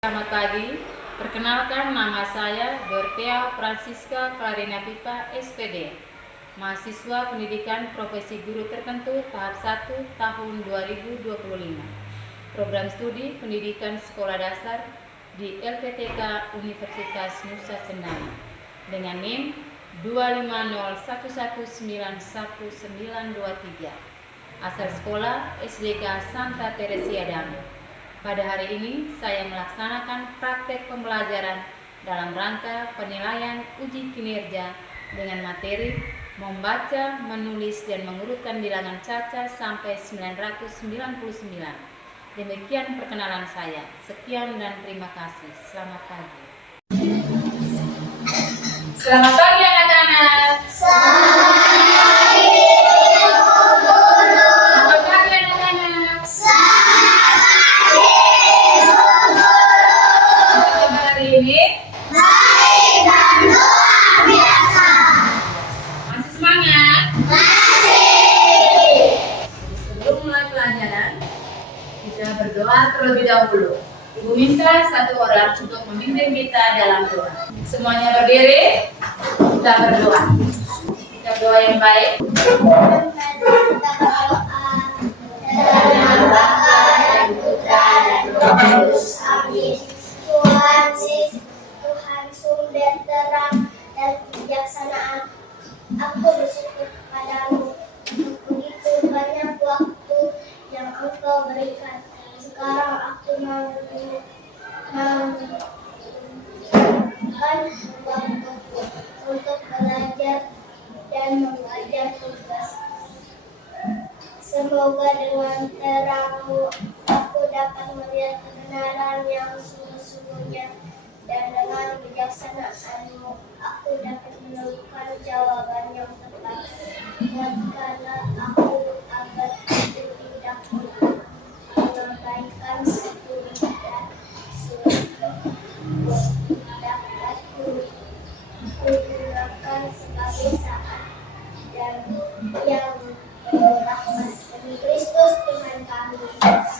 Selamat pagi, perkenalkan nama saya Dortea Francisca Clarina Pipa, SPD, mahasiswa pendidikan profesi guru tertentu tahap 1 tahun 2025, program studi pendidikan sekolah dasar di LPTK Universitas Nusa Cendana, dengan NIM 25011911923, asal sekolah SDK Santa Teresia Dami. Pada hari ini, saya melaksanakan praktek pembelajaran dalam rangka penilaian uji kinerja dengan materi membaca, menulis, dan mengurutkan bilangan caca sampai 999. Demikian perkenalan saya. Sekian dan terima kasih. Selamat pagi. Selamat pagi anak-anak. Kita berdoa terlebih dahulu. Ibu minta satu orang untuk memimpin kita dalam doa. Semuanya berdiri, kita berdoa. Kita berdoa yang baik. Kita berdoa dalam Bapa dan Putra dan Roh Kudus. Amin. Tuhan sumber terang dan kebijaksanaan, aku bersyukur kepadamu untuk begitu banyak waktu yang Engkau berikan. Sekarang aku menggunakan waktuku untuk belajar dan mengajar tugas. Semoga dengan terang-Mu aku dapat melihat kebenaran yang sungguh-sungguhnya, dan dengan kebijaksanaan-Mu aku dapat menemukan jawaban yang tepat. Buatkanlah aku agar aku tidak mengabaikan satu dan dapat kugunakan sebagai saat dan yang berrahmat demi Kristus Tuhan kami.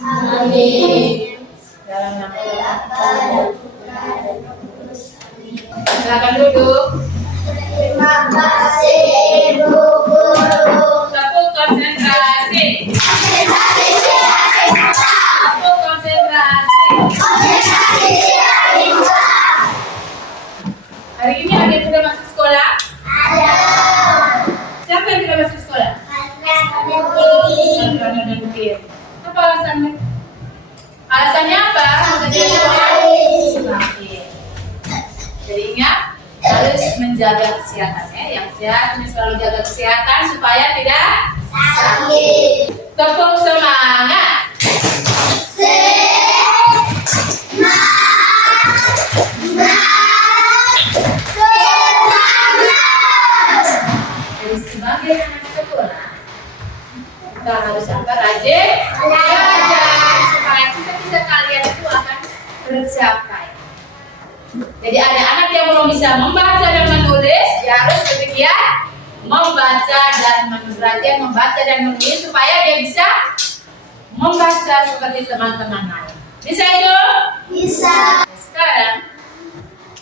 Amin. Dalam nama Bapa dan Putra dan Roh Kudus. Amin. Silakan duduk. Terima kasih Ibu Guru. Satu konsentrasi. Satu konsentrasi. Hari ini ada yang sudah masuk sekolah? Ada. Siapa yang tidak masuk sekolah? Ada. Dan Mungkin. Apa alasannya? Alasannya apa? Sakit. Jadi ingat, harus menjaga kesehatannya. Yang sehat ini selalu jaga kesehatan supaya tidak Sakit. tepuk semangat. Jadi sebagai anak sekolah, kita harus apa? Rajin belajar supaya cita-cita kalian itu akan tercapai. Jadi ada anak yang belum bisa membaca dan menulis, dia harus bergiat membaca dan belajar membaca dan menulis supaya dia bisa membaca seperti teman-teman lain. Bisa itu? Bisa. Sekarang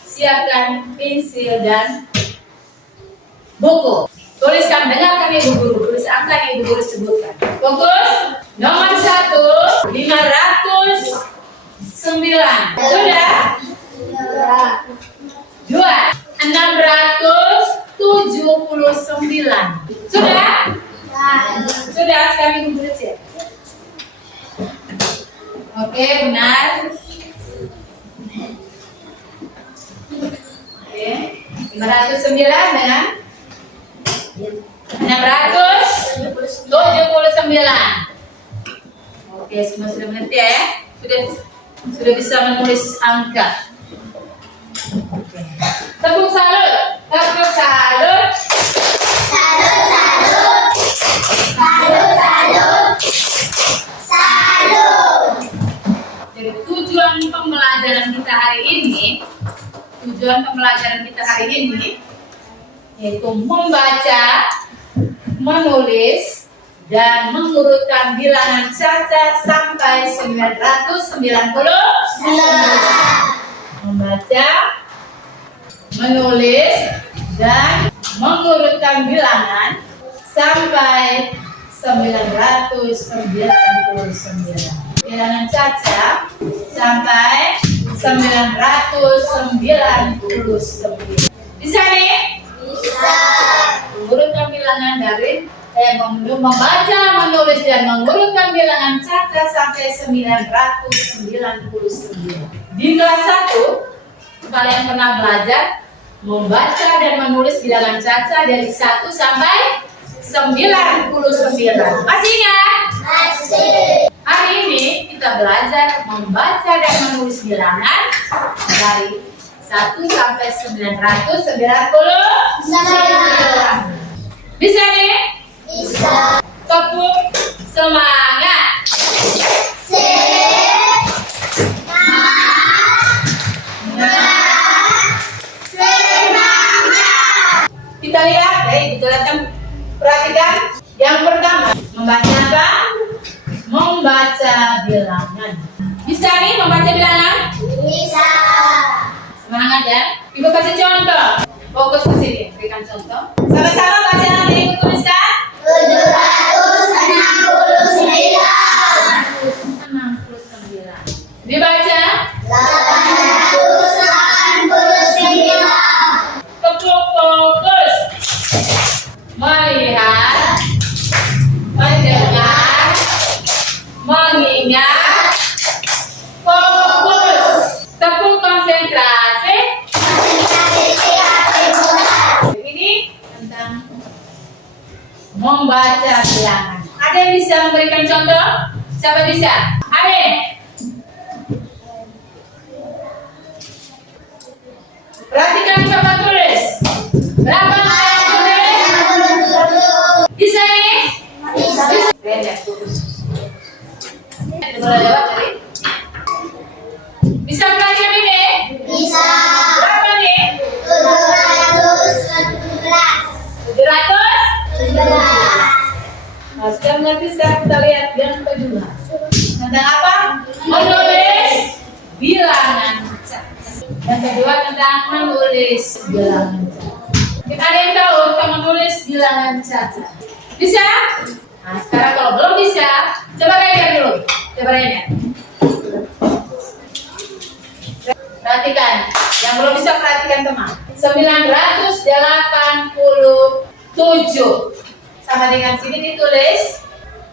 siapkan pensil dan buku. Tuliskan, dengarkan Ibu Guru, tulis angka yang Ibu Guru sebutkan. Fokus. Nomor 1, 509. Sudah? 2, 679. Sudah? Sudah, sekarang Ibu Guru cek. Oke, benar. Oke, 509 dengan 679. Oke, semua sudah mengerti ya? Sudah bisa menulis angka. Oke. Tepuk salut. Tepuk salut. Salut, salut. Salut, salut. Salut. Jadi tujuan pembelajaran kita hari ini yaitu membaca, menulis, dan mengurutkan bilangan caca sampai 999. membaca, menulis, dan mengurutkan bilangan sampai 999. Bilangan Caca sampai 999. Bisa nih? Bisa. Mengurutkan bilangan dari membaca, menulis, dan mengurutkan bilangan Caca sampai 999. Di kelas 1 kalian pernah belajar membaca dan menulis bilangan Caca dari 1 sampai 99. Masih ingat? Masih. Hari ini kita belajar membaca dan menulis bilangan dari 1 sampai 999. Bisa nih? Bisa. Tepuk semangat. Kita lihat, dijelaskan. Perhatikan. Yang pertama, membaca apa? Membaca bilangan. Bisa nih membaca bilangan? Bisa. Semangat ya. Ibu kasih contoh. Fokus ke sini, berikan contoh. Sama-sama baca nanti ibu tuliskan. 769. Dibaca. 889. Cukup fokus. Melihat, mendengar, mengingat, fokus. Tepuk konsentrasi. Ini tentang membaca bilangan. Ada yang bisa memberikan contoh? Siapa bisa? Ada. Perhatikan coba tulis. Berapa kalian tulis? Bisa nih? Bisa. Bisa. Boleh lewat tadi? Bisa belajar ini? Bisa. Berapa nih? 700? 711. Nah, sudah mengerti, sekarang kita lihat yang kedua. Tentang apa? Menulis bilangan. Yang kedua tentang menulis bilangan. Kita ada yang tahu tentang menulis bilangan Caca? Bisa? Nah, sekarang kalau belum bisa, coba Renier dulu. Coba Renier. Perhatikan. Yang belum bisa perhatikan teman. 987. Sama dengan sini ditulis.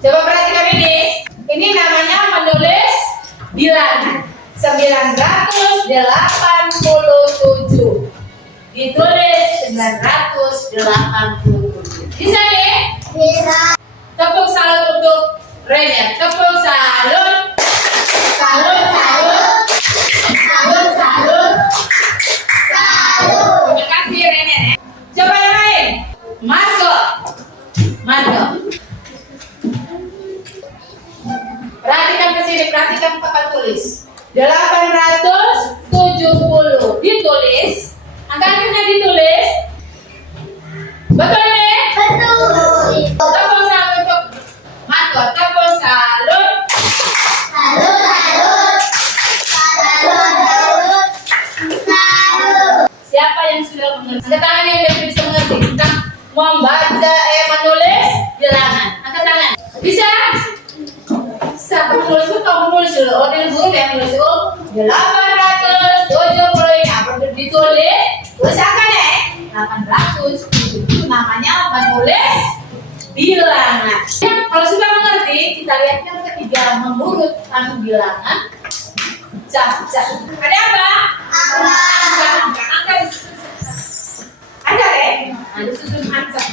Coba perhatikan ini. Ini namanya menulis bilangan. 987. Ditulis 987. Bisa nih? Bisa. Tepuk salut untuk Renier. Tepuk salut. Salut, salut. Salut, salut. Terima kasih Renier. Coba yang lain. Marco. Perhatikan ke sini, perhatikan papan tulis. 870 ditulis. Angka akhirnya ditulis. Betul ini? Betul. Tepuk salut untuk Marco. Tepuk salut. Salut. Siapa yang sudah mengerti? Angkat tangan yang sudah bisa mengerti tentang membaca, menulis bilangan. Angkat tangan. Bisa? Siapa menulis itu kamu menulis dulu. Oh, dari guru yang menulis. Oh, 870 ini apa ditulis? Tulisakan ya. 870 itu namanya menulis bilangan. Kalau sudah mengerti, kita lihat yang ketiga, mengurutkan bilangan Caca. Ada apa? Angka disusun. Angka deh. Nah, disusun angka.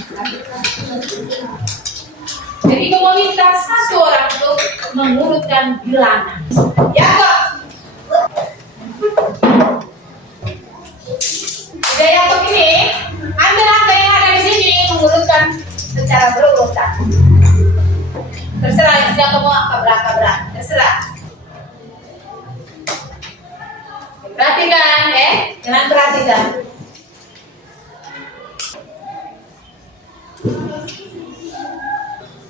Jadi kamu minta satu orang untuk mengurutkan bilangan. Ya kok. Udah ya kok ini. Ambil angka yang ada di sini, mengurutkan secara berurutan. Terserah, tidak kamu angka berapa. Terserah. Perhatikan, jangan perhatikan.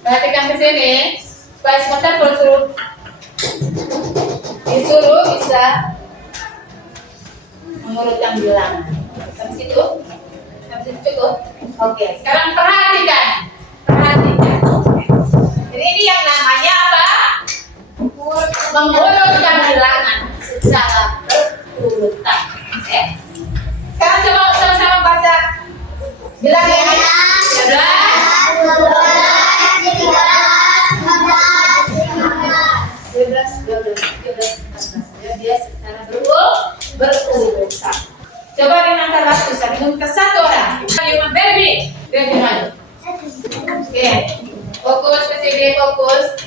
Perhatikan ke sini, supaya sebentar kalau disuruh bisa mengurutkan bilangan. Sampai situ? Sampai situ cukup? Oke, sekarang perhatikan. Perhatikan. Jadi ini yang namanya apa? Mengurutkan bilangan secara berurutan. Oke. Sekarang coba sama-sama baca bilangan. 11, secara berurutan. Coba dengan ratusan, dengan ke satu orang. Yang baby maju. Oke, fokus ke sini, fokus.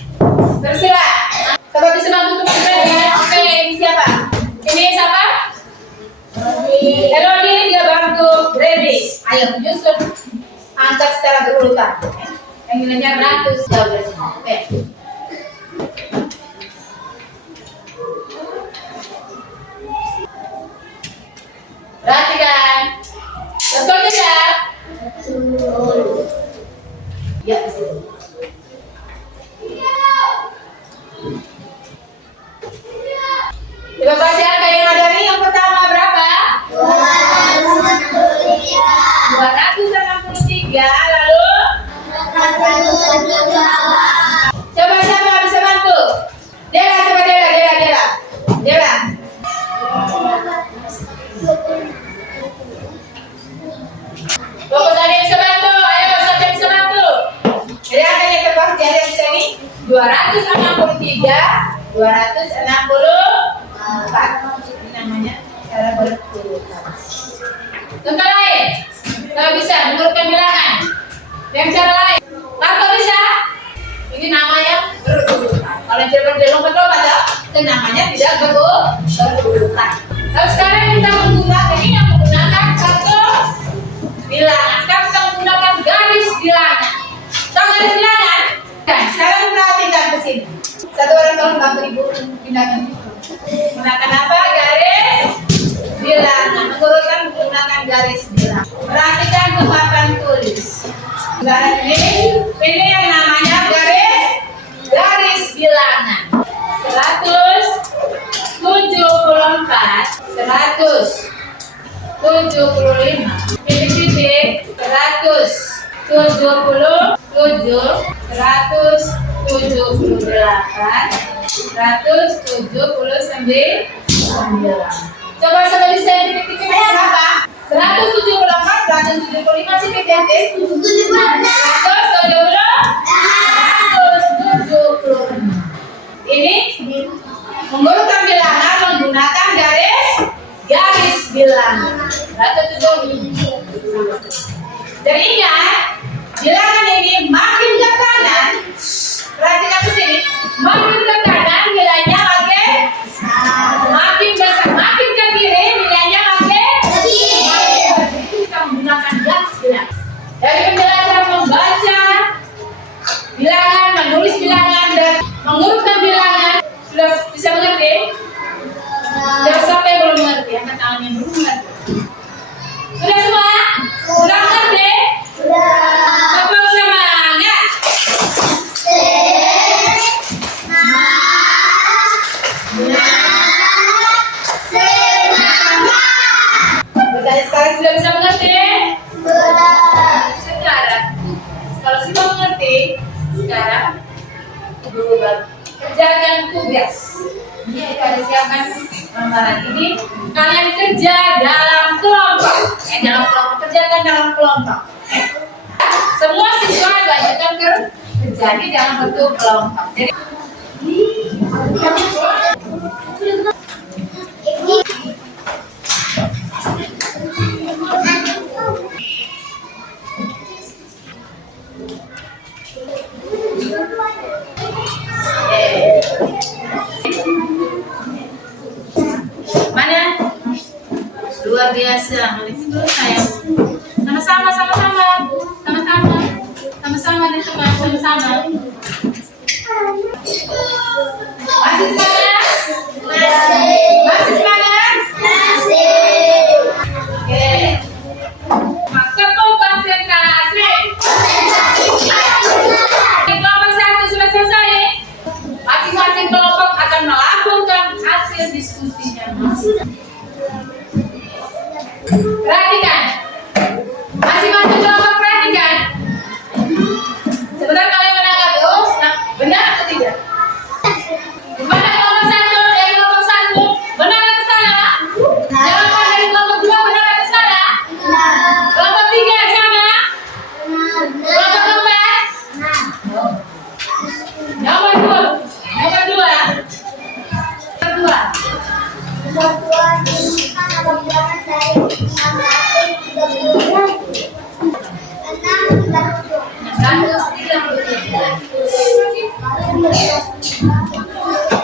Terserah. Coba bisa bantu teman-teman ya. Oke, ini siapa? Ini siapa? Elodie dia bantu baby. Ayo menyusun, angkat secara berurutan. Yang nilainya ratus jauh dari sini. Oke. Perhatikan. Betul tidak? Ya, di situ. Coba baca angka yang ada nih. Yang pertama berapa? 263. Lalu? Coba siapa bisa bantu? Dela, coba Dela. Fokus, ada yang bisa bantu? Ayo, siapa yang bisa bantu? Jadi angkanya tepat, jadi yang bisa ini 263, 264. Ini namanya cara berurutan. Contoh lain, kalau bisa mengurutkan bilangan. Yang cara lain, Marco bisa? Ini namanya berurutan. Kalau yang coba dia lompat-lompat ya, itu namanya tidak berurutan. Lalu sekarang kita menggunakan ini yang menggunakan kartu bilangan. Sekarang kita menggunakan garis bilangan. Tahu garis bilangan? Kan, sekarang perhatikan ke sini. Satu orang tolong bantu ibu pindahkan. Menggunakan apa? Garis bilangan. Mengurutkan menggunakan garis bilangan. Perhatikan ke papan tulis. Garis ini yang namanya garis bilangan. 174, 175, titik-titik, 177, 178, 179. Coba sama di sini titik-titik berapa? 174, 175 titik-titik, 170. Ini mengurutkan bilangan menggunakan garis bilangan. 170. Dan ingat, bilangan ini makin ke kanan. Perhatikan di sini, makin ke kanan nilainya makin besar, makin ke kiri nilainya kita menggunakan garis bilangan. Dari penjelasan membaca bilangan, menulis bilangan, dan mengurutkan bilangan, sudah bisa mengerti? Jangan sampai belum mengerti, angkat tangan yang belum mengerti. Sudah semua? Sudah mengerti? Tepuk semangat. Bertanya sekarang sudah bisa mengerti? Sekarang, kalau sudah mengerti, sekarang berubah. Kerjakan tugas. Ini kita siapkan lembaran ini. Kalian kerja dalam kelompok. Kerjakan dalam kelompok. Semua siswa dilanjutkan kerja ini dalam bentuk kelompok. Jadi mana? Luar biasa. Itu saya sama-sama di tengah, sama-sama. Masih semangat? Masih semangat? Oke. Maka konsentrasi. Kelompok 1 sudah selesai. Masing-masing kelompok akan melakukan hasil diskusinya. Perhatikan. Masing-masing kelompok perhatikan. Sebentar kalian menangkap. Oh, benar atau tidak? Mana kelompok satu? Dari kelompok satu, benar atau salah? Jawaban dari kelompok dua, benar atau salah? Kelompok tiga sama? Kelompok keempat? Nomor dua. Nomor dua. Nomor dua.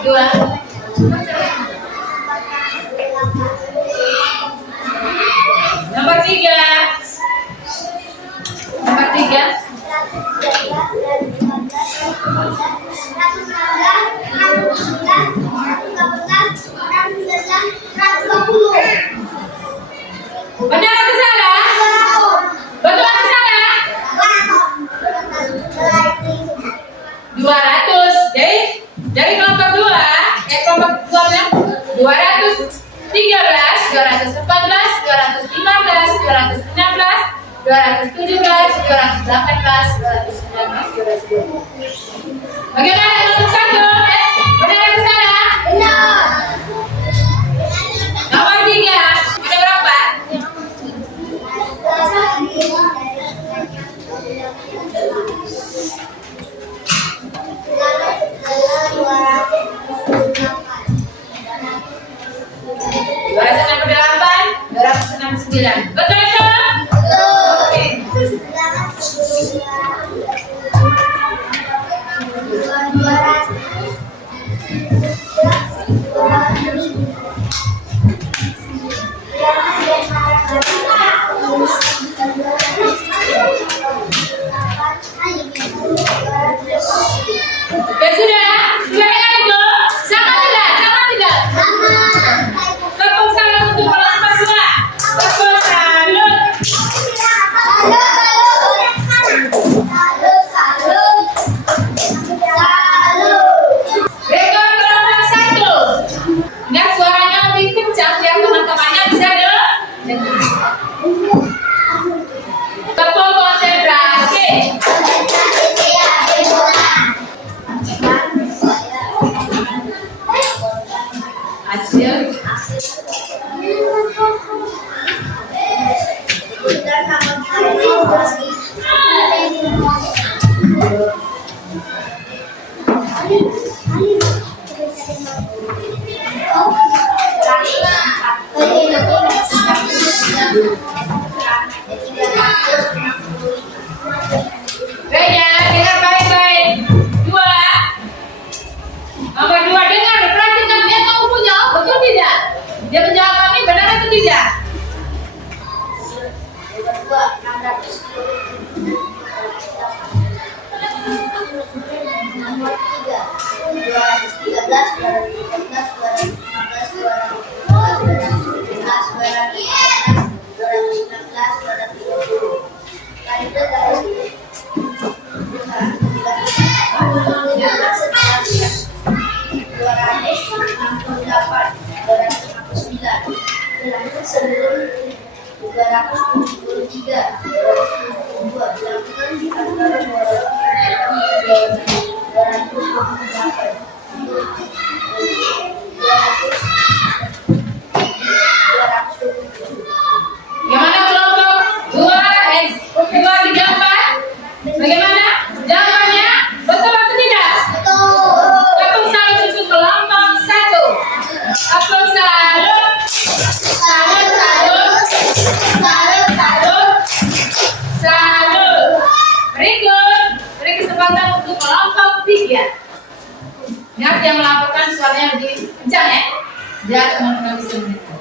Dua. Nomor tiga. Nomor tiga. Benar atau salah? Betul atau salah? 200. Jadi kelompok dua, kelompok dua bilang 213, 214, 215, 216, 217, 218, 219, 220. Bagaimana kelompok satu? Benar atau salah? Nomor tiga, ada berapa? Dua ratus enam puluh delapan, 269. Betul itu? Oke. Ya sudah, dengar itu. Sama tidak? Sama tidak? Tepuk tangan untuk kelompok dua. Tepuk salut. Rekor kelompok satu. Ingat suaranya lebih kencang biar teman-temannya bisa dengar. Tepuk konsentrasi. Hasil. Renya, dengar baik-baik. Dua. Nomor dua, dengar, perhatikan dia kamu punya, betul tidak? Dia menjawab ini benar atau tidak? Nomor 3, 213, 214, 215, 216, 217, Bagaimana kelompok 2, 3, 4? Bagaimana? Jawabannya betul atau tidak? Tepuk salut untuk kelompok satu. Tepuk salut. Salut, salut. Salut, salut. Salut. Berikut, beri kesempatan untuk kelompok 3. Ingat yang melaporkan suaranya lebih kencang ya, biar teman-teman bisa mendengar.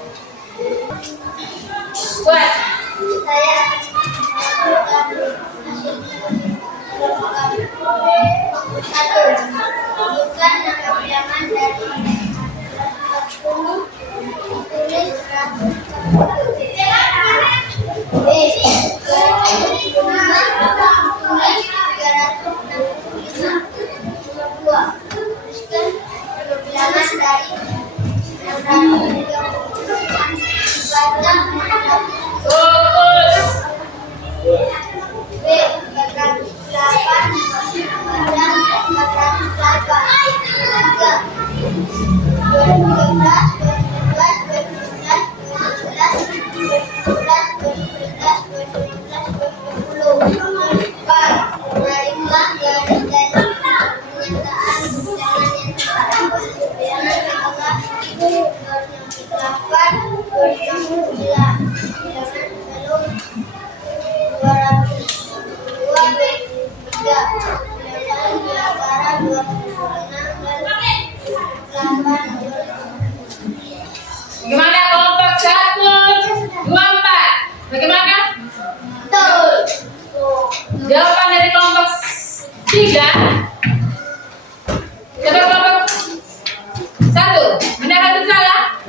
Buat. Bukan nama pinjaman dari 635. Bagaimana kelompok 124? Bagaimana? Jawaban dari kelompok 3. Coba kelompok 1. Benar atau salah?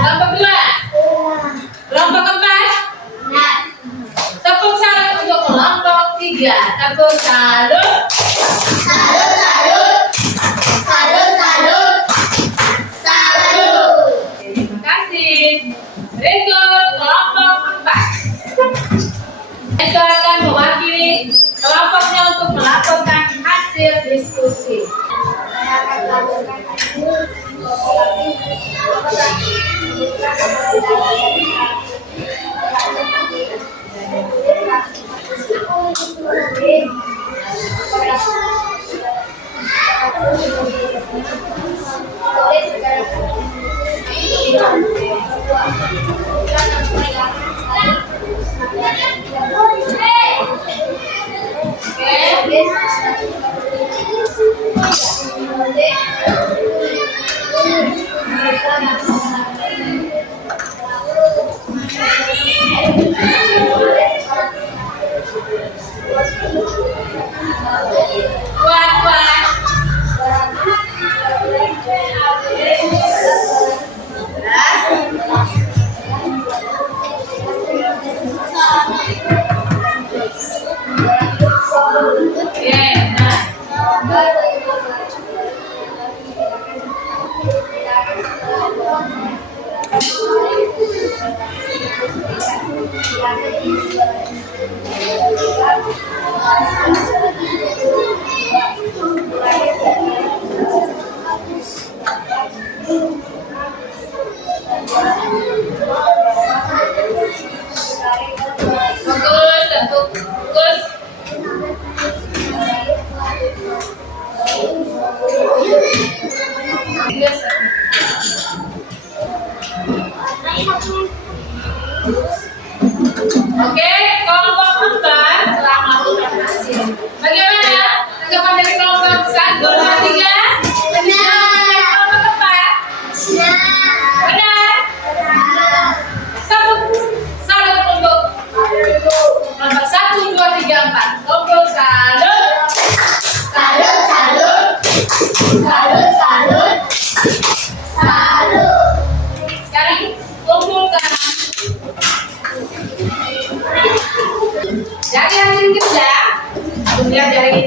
Kelompok 2. Kelompok 4. Tepuk salut untuk kelompok 3. Tepuk salut. Salut, salut. Salut, salut. Salut. Terima kasih. Berikut kelompok 4. Saya akan mewakili kelompoknya untuk melaporkan hasil diskusi. Oke, kelompok 4 telah melakukan hasil. Bagaimana tanggapan dari kelompok 1, 2, 3? Benar. Kelompok 4? Benar. Tepuk salut untuk kelompok 1, 2, 3, 4. Kelompok salut. Salut, salut. Salut, salut. Salut. Sekarang kumpulkan. Dari hasil kerja, kemudian dari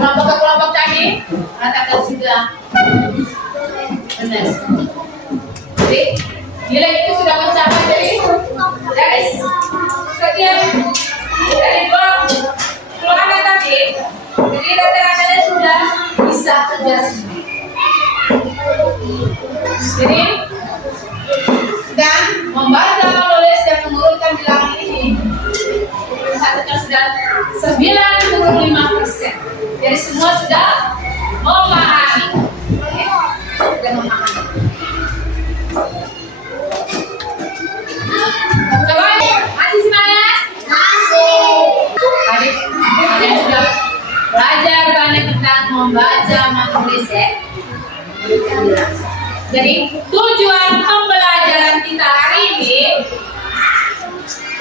kelompok ke kelompok tadi, katakan sudah benar. Jadi nilai itu sudah mencapai dari sekian dari 20 anak tadi, jadi rata-ratanya sudah bisa kerja sendiri. Jadi dan membaca, menulis dan mengurutkan bilangan ini satunya sudah 95%. Jadi semua sudah memahami. Sudah memahami. Coba masih semangat? Masih. Tadi kalian sudah belajar banyak tentang membaca, menulis ya. Jadi tujuan pembelajaran kita hari ini,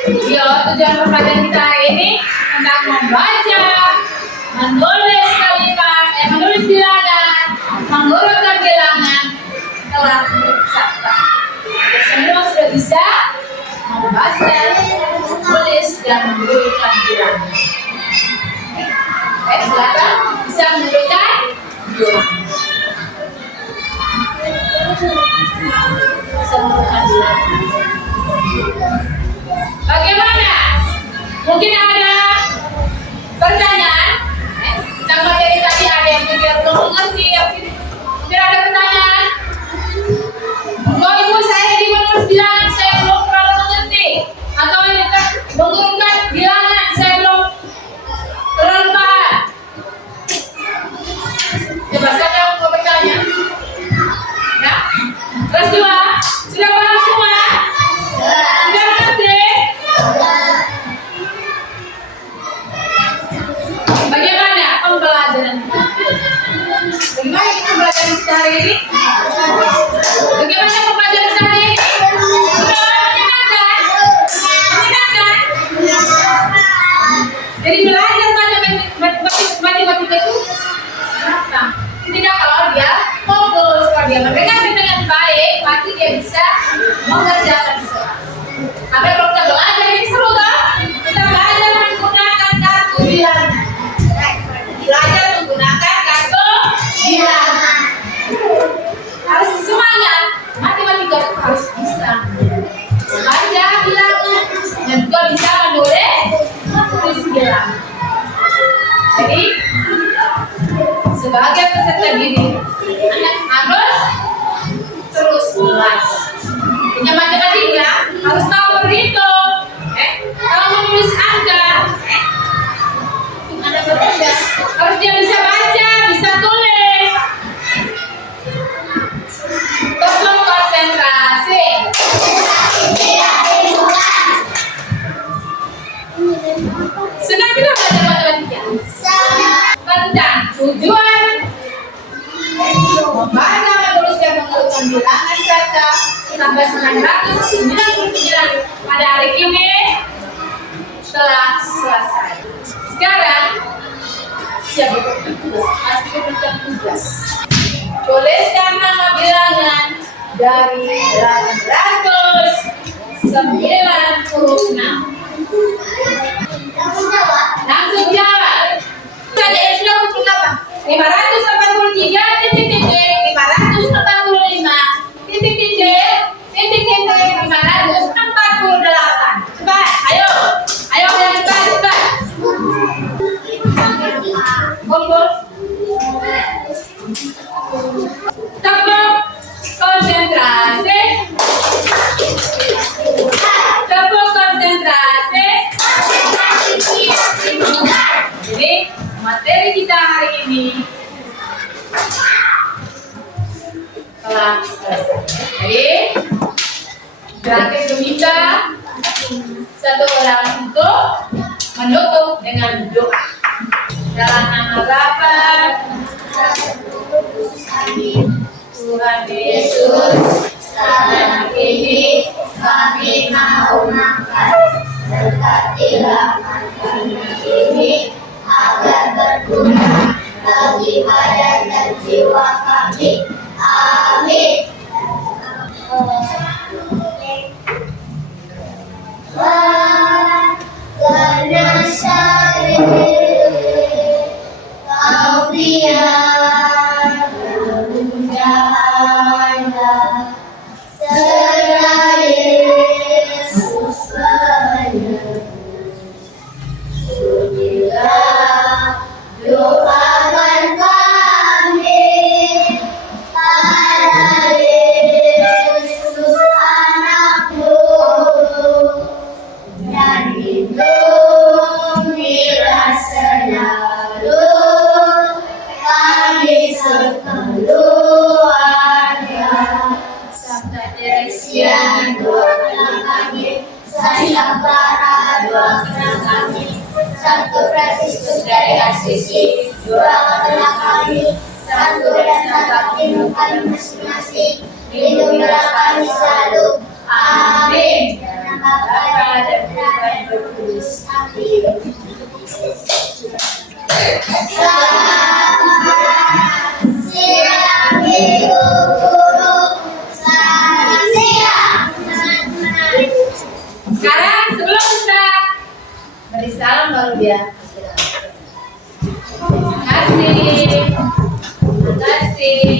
tujuan pembelajaran kita hari ini tentang membaca, menulis kalimat, menulis bilangan, mengurutkan bilangan telah tercapai. Semua sudah bisa membaca, menulis dan mengurutkan bilangan. Silakan bisa mengurutkan bilangan. Bagaimana? Mungkin ada pertanyaan tentang materi tadi, ada yang tidak belum mengerti, mungkin ada pertanyaan. Kalau ibu saya di menulis bilangan saya belum terlalu mengerti, atau ini mengurutkan bilangan saya belum terlalu paham. Coba saya mau bertanya. Nah, kelas 2 sudah paham semua? 1999 pada hari ini telah selesai. Sekarang siap bertugas, pasti berikan tugas. Tuliskan nama bilangan dari 896. Langsung jawab. Ada yang sudah muncul apa? 543 titik titik 545 titik titik titik titik 548. Cepat, ayo, ayo yang cepat. Kumpul. Tepuk konsentrasi. Tepuk konsentrasi. Jadi materi kita hari ini telah selesai. Jadi berarti meminta satu orang untuk menutup dengan doa dalam nama Bapa, Tuhan Yesus. Saat ini kami mau makan, berkatilah makanan ini agar berguna bagi badan dan jiwa kami. Amin. Wah, karena syari kau biar beruja ada serta Yesus menebus. Sudilah doakan kami pada Yesus anakmu, dan lindungilah selalu kami sekeluarga. Santa Teresia doakanlah kami, Sayang Clara doakanlah kami, Santo Fransiskus dari Assisi doakanlah kami, Santo dan Santa kami masing-masing, lindungilah kami selalu. Amin. Dalam nama Bapa dan Putra dan Roh Kudus. Amin. Selamat siang Ibu Guru. Selamat siang teman-teman. Sekarang sebelum kita beri salam baru dia. Terima kasih. Terima kasih.